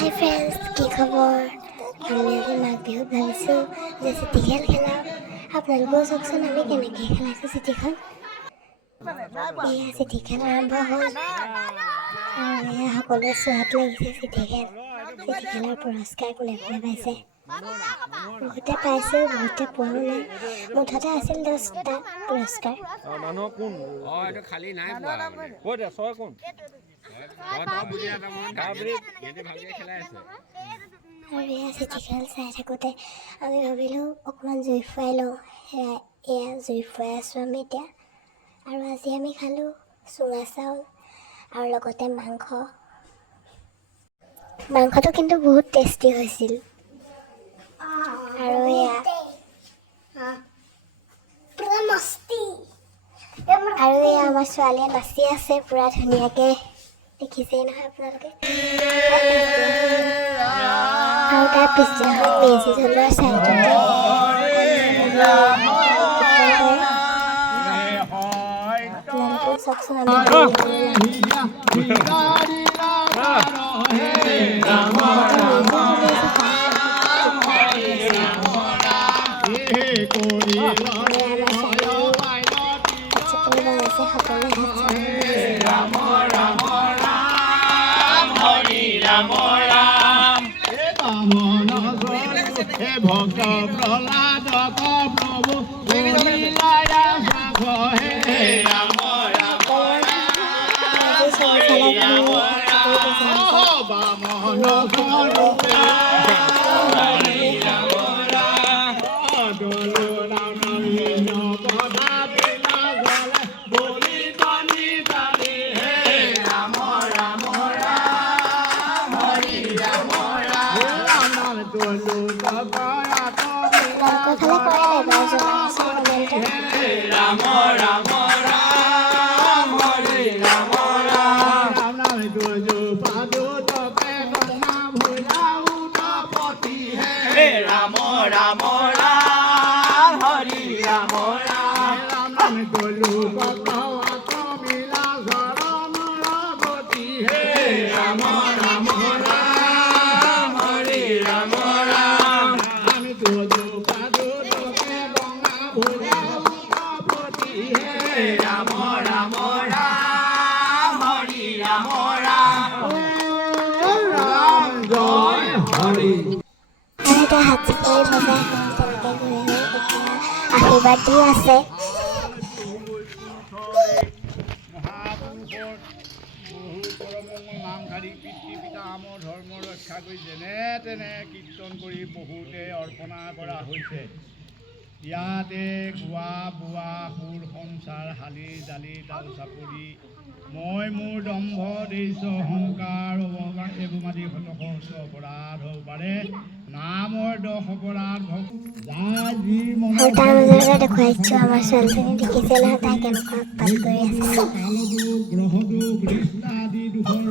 Hi friends, কি খবৰ? আমি আজি মাঘ বিহুত ভাবিছোঁ যে চিঠি খেল খেলাম। আপোনালোকেও চাওকচোন আমি কেনেকৈ খেলাইছোঁ চিঠিখন। এয়া চিঠি খেল আৰম্ভ হ'ল আৰু এয়া সকলোৱে চোৱাত লাগিছে চিঠি খেলৰ পুৰস্কাৰ কোনে কোনে পাইছে। বহুতে পাইছে, বহুতে পোৱাও নাই। মুঠতে আছিল 10টা পুৰস্কাৰ। আৰু এয়া চিঠি খেল চাই থাকোঁতে আমি ভাবিলোঁ অকণমান জুই ফুৱাই লওঁ। এয়া জুই ফুৱাই আছোঁ আমি এতিয়া। আৰু আজি আমি খালোঁ চুঙা চাউল আৰু লগতে মাংসটো কিন্তু বহুত টেষ্টি হৈছিল। আৰু এয়া আমাৰ ছোৱালীয়ে নাচি আছে পুৰা ধুনীয়াকৈ, দেখিছেই নহয় আপোনালোকে। আৰু তাৰ পিছদিনাখন মেজি জ্বলোৱাৰ চাইডতে আপোনালোকেও চাওকচোন আমি ভক্ত প্ৰহ্লাদ প্ৰভু হাত চাপৰি বজাই তেনেকৈ ঘূৰি ঘূৰি এতিয়া আশীৰ্বাদ দি আছে। ধৰ্ম ৰক্ষা কৰি যেনে তেনে কীৰ্তন কৰি বহুতে অৰ্পণা কৰা হৈছে। ইয়াতে গোৱা বোৱা সুৰ সংসাৰ শালি জালি তাল চাপৰি মই মোৰ দম্ভ দেশ অহংকাৰ এইবোৰ মাদি শতসহস্ৰ অপৰাধ হ'ব পাৰে। নামৰ দশ অপৰাধ যাৰ যি মনৰ তাৰ মাজতে দেখুৱাইছোঁ আমাৰ ছোৱালীজনী, দেখিছে নহয় তাই কেনেকুৱা উৎপাত কৰি আছে। গ্ৰহ দুখ ৰিষ্টা আদি দুখৰ